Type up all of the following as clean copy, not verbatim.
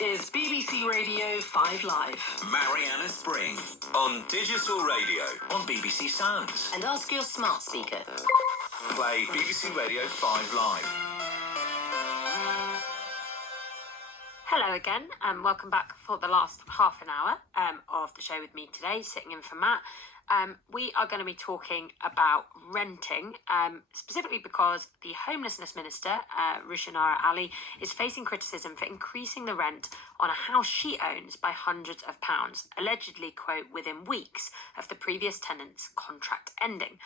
Is BBC Radio 5 Live. Marianna Spring on digital radio on BBC Sounds. And ask your smart speaker. Play BBC Radio 5 Live. Hello again, and welcome back for the last half an hour of the show with me today, sitting in for Matt. We are going to be talking about renting, specifically because the Homeless Minister Rusharana Ali is facing criticism for increasing the rent on a house she owns by hundreds of pounds, allegedly, quote, within weeks of the previous tenant's contract ending.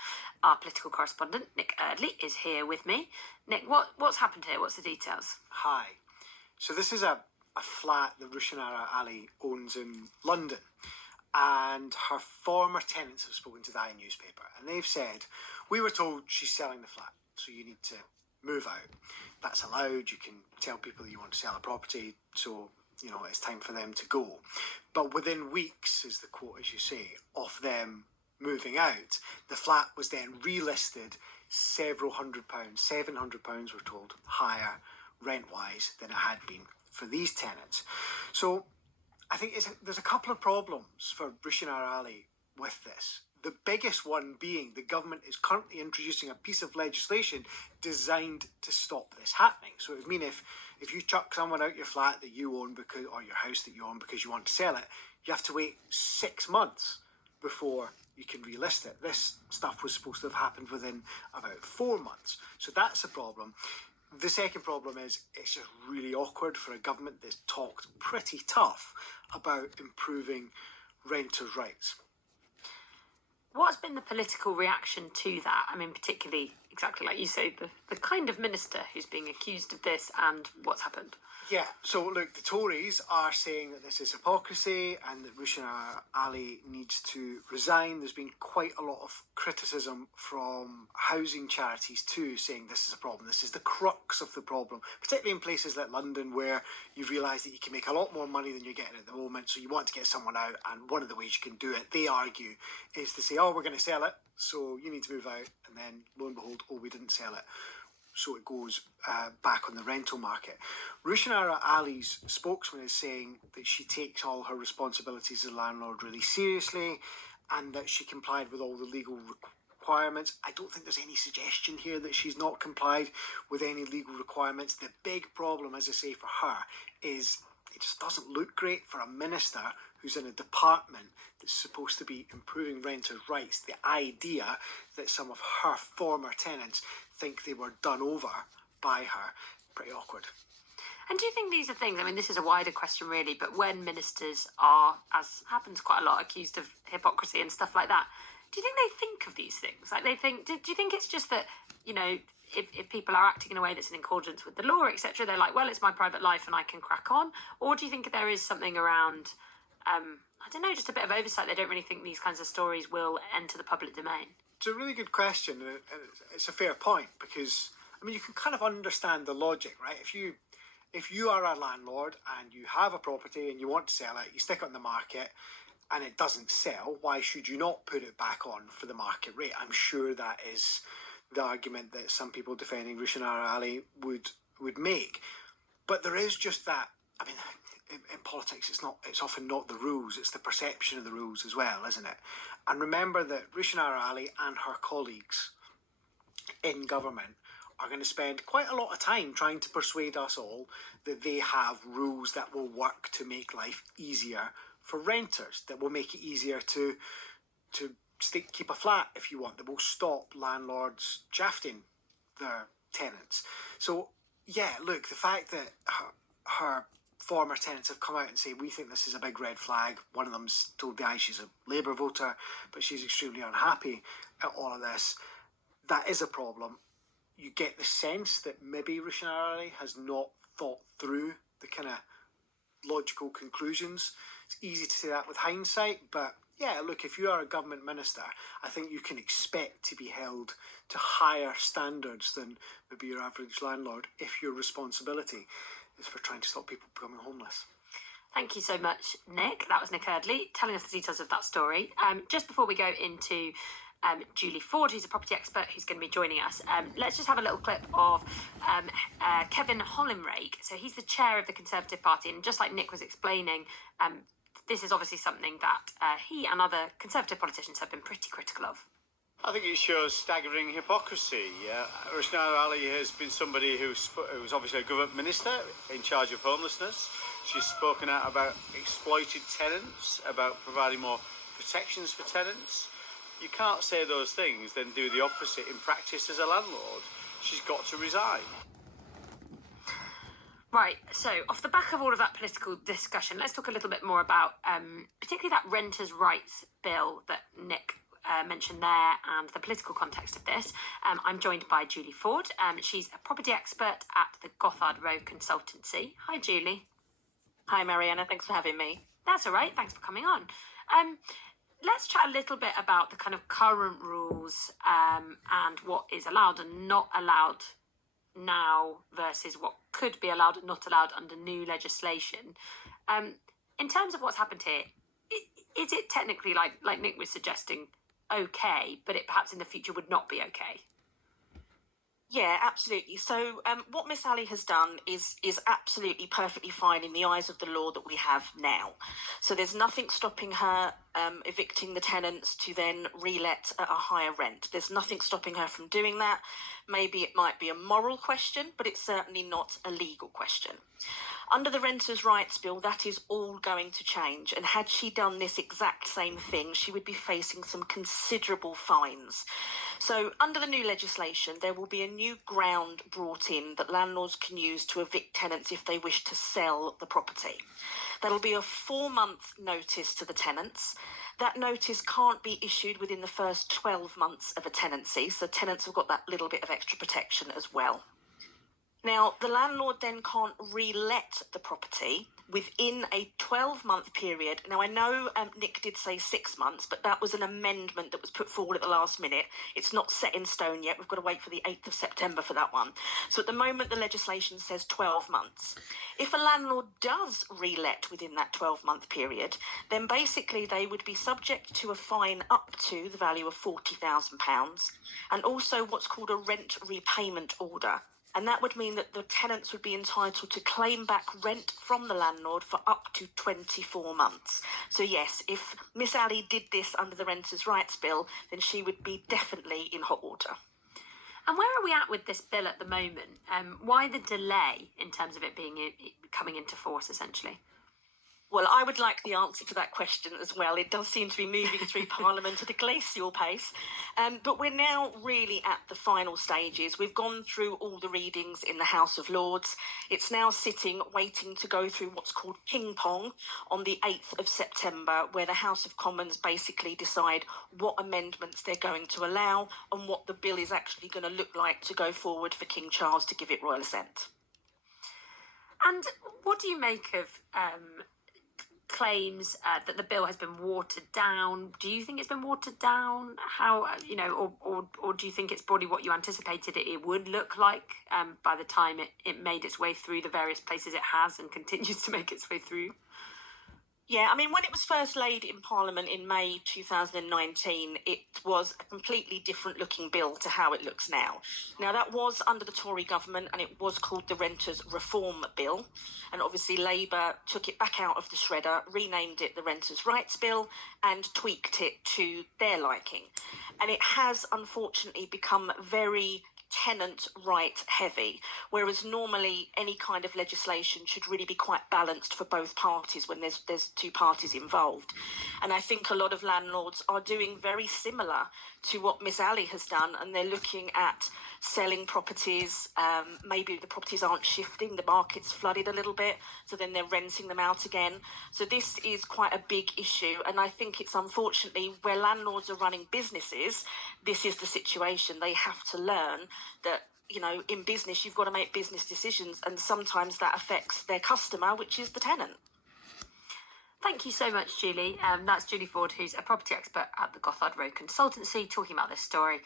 Our political correspondent, Nick Eardley, is here with me. Nick, what's happened here? What's the details? Hi. So this is a flat that Rusharana Ali owns in London. And her former tenants have spoken to the newspaper, and they've said, we were told she's selling the flat, so you need to move out. That's allowed. You can tell people that you want to sell a property, so, you know, it's time for them to go. But within weeks, is the quote, as you say, of them moving out, the flat was then relisted several £100s, £700 we're told, higher rent-wise than it had been for these tenants. So I think there's a couple of problems for Rusharana Ali with this. The biggest one being the government is currently introducing a piece of legislation designed to stop this happening. So it would mean if you chuck someone out your flat that you own or your house that you own because you want to sell it, you have to wait 6 months before you can relist it. This stuff was supposed to have happened within about 4 months. So that's a problem. The second problem is it's just really awkward for a government that's talked pretty tough about improving renters' rights. What's been the political reaction to that? I mean, particularly, exactly like you say, the kind of minister who's being accused of this and what's happened. Yeah, so look, the Tories are saying that this is hypocrisy and that Rusharana Ali needs to resign. There's been quite a lot of criticism from housing charities too, saying this is a problem. This is the crux of the problem, particularly in places like London where you realise that you can make a lot more money than you're getting at the moment, so you want to get someone out, and one of the ways you can do it, they argue, is to say, oh, we're going to sell it, so you need to move out, and then lo and behold, oh, we didn't sell it. So it goes back on the rental market. Rusharana Ali's spokesman is saying that she takes all her responsibilities as a landlord really seriously and that she complied with all the legal requirements. I don't think there's any suggestion here that she's not complied with any legal requirements. The big problem, as I say, for her is it just doesn't look great for a minister who's in a department that's supposed to be improving renters' rights. The idea that some of her former tenants think they were done over by her, pretty awkward. And do you think these are things, I mean, this is a wider question really, but when ministers are, as happens quite a lot, accused of hypocrisy and stuff like that, do you think they think of these things? Like they think, do you think it's just that, you know, if people are acting in a way that's in accordance with the law, etc., they're like, well, it's my private life and I can crack on? Or do you think there is something around, I don't know, just a bit of oversight? They don't really think these kinds of stories will enter the public domain? It's a really good question, and it's a fair point, because, I mean, you can kind of understand the logic, right? If you are a landlord and you have a property and you want to sell it, you stick it on the market and it doesn't sell, why should you not put it back on for the market rate? I'm sure that is the argument that some people defending Rusharana Ali would make. But there is just that, I mean, in politics, it's often not the rules, it's the perception of the rules as well, isn't it? And remember that Rusharana Ali and her colleagues in government are going to spend quite a lot of time trying to persuade us all that they have rules that will work to make life easier for renters, that will make it easier to keep a flat if you want, that will stop landlords shafting their tenants. So, yeah, look, the fact that her former tenants have come out and say, we think this is a big red flag. One of them's told the eye she's a Labour voter, but she's extremely unhappy at all of this. That is a problem. You get the sense that maybe Rusharana Ali has not thought through the kind of logical conclusions. It's easy to say that with hindsight, but yeah, look, if you are a government minister, I think you can expect to be held to higher standards than maybe your average landlord if your responsibility is for trying to stop people becoming homeless. Thank you so much, Nick. That was Nick Eardley telling us the details of that story. Just before we go into Julie Ford, who's a property expert, who's going to be joining us. Let's just have a little clip of Kevin Hollinrake. So he's the chair of the Conservative Party, and just like Nick was explaining, this is obviously something that he and other Conservative politicians have been pretty critical of. I think it shows staggering hypocrisy. Rusharana Ali has been somebody who's obviously a government minister in charge of homelessness. She's spoken out about exploited tenants, about providing more protections for tenants. You can't say those things, then do the opposite in practice as a landlord. She's got to resign. Right, so off the back of all of that political discussion, let's talk a little bit more about particularly that renters' rights bill that Nick mentioned there and the political context of this. I'm joined by Julie Ford. She's a property expert at the Gothard Row Consultancy. Hi, Julie. Hi, Marianna. Thanks for having me. That's all right. Thanks for coming on. Let's chat a little bit about the kind of current rules and what is allowed and not allowed now versus what could be allowed and not allowed under new legislation. In terms of what's happened here, is it technically, like Nick was suggesting, okay, but it perhaps in the future would not be okay? Yeah, absolutely. So what Miss Ali has done is absolutely perfectly fine in the eyes of the law that we have now. So there's nothing stopping her evicting the tenants to then re-let at a higher rent. There's nothing stopping her from doing that. Maybe it might be a moral question, but it's certainly not a legal question. Under the Renters' Rights Bill, that is all going to change. And had she done this exact same thing, she would be facing some considerable fines. So under the new legislation, there will be a new ground brought in that landlords can use to evict tenants if they wish to sell the property. That'll be a 4-month notice to the tenants. That notice can't be issued within the first 12 months of a tenancy, so tenants have got that little bit of extra protection as well. Now, the landlord then can't re-let the property within a 12-month period. Now, I know Nick did say 6 months, but that was an amendment that was put forward at the last minute. It's not set in stone yet. We've got to wait for the 8th of September for that one. So at the moment, the legislation says 12 months. If a landlord does re-let within that 12-month period, then basically they would be subject to a fine up to the value of £40,000 and also what's called a rent repayment order. And that would mean that the tenants would be entitled to claim back rent from the landlord for up to 24 months. So yes, if Miss Ali did this under the Renters' Rights Bill, then she would be definitely in hot water. And where are we at with this bill at the moment? Why the delay in terms of it coming into force, essentially? Well, I would like the answer to that question as well. It does seem to be moving through Parliament at a glacial pace. But we're now really at the final stages. We've gone through all the readings in the House of Lords. It's now sitting, waiting to go through what's called ping pong on the 8th of September, where the House of Commons basically decide what amendments they're going to allow and what the bill is actually going to look like to go forward for King Charles to give it royal assent. And what do you make of claims that the bill has been watered down? Do you think it's been watered down? How, or do you think it's broadly what you anticipated it would look like by the time it made its way through the various places it has and continues to make its way through? Yeah, I mean, when it was first laid in Parliament in May 2019, it was a completely different looking bill to how it looks now. Now, that was under the Tory government and it was called the Renters Reform Bill. And obviously Labour took it back out of the shredder, renamed it the Renters Rights Bill and tweaked it to their liking. And it has unfortunately become very tenant right heavy, whereas normally any kind of legislation should really be quite balanced for both parties when there's two parties involved. And I think a lot of landlords are doing very similar to what Miss Ali has done, and they're looking at selling properties. Maybe the properties aren't shifting, the market's flooded a little bit, so then they're renting them out again. So this is quite a big issue, and I think it's unfortunately where landlords are running businesses, this is the situation. They have to learn that, you know, in business you've got to make business decisions, and sometimes that affects their customer, which is the tenant. Thank you so much, Julie. That's Julie Ford, who's a property expert at the Gothard Row Consultancy, talking about this story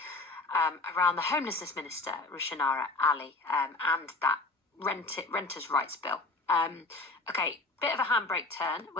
around the Homelessness Minister Rusharana Ali and that Renters' Rights Bill. Okay, bit of a handbrake turn. We're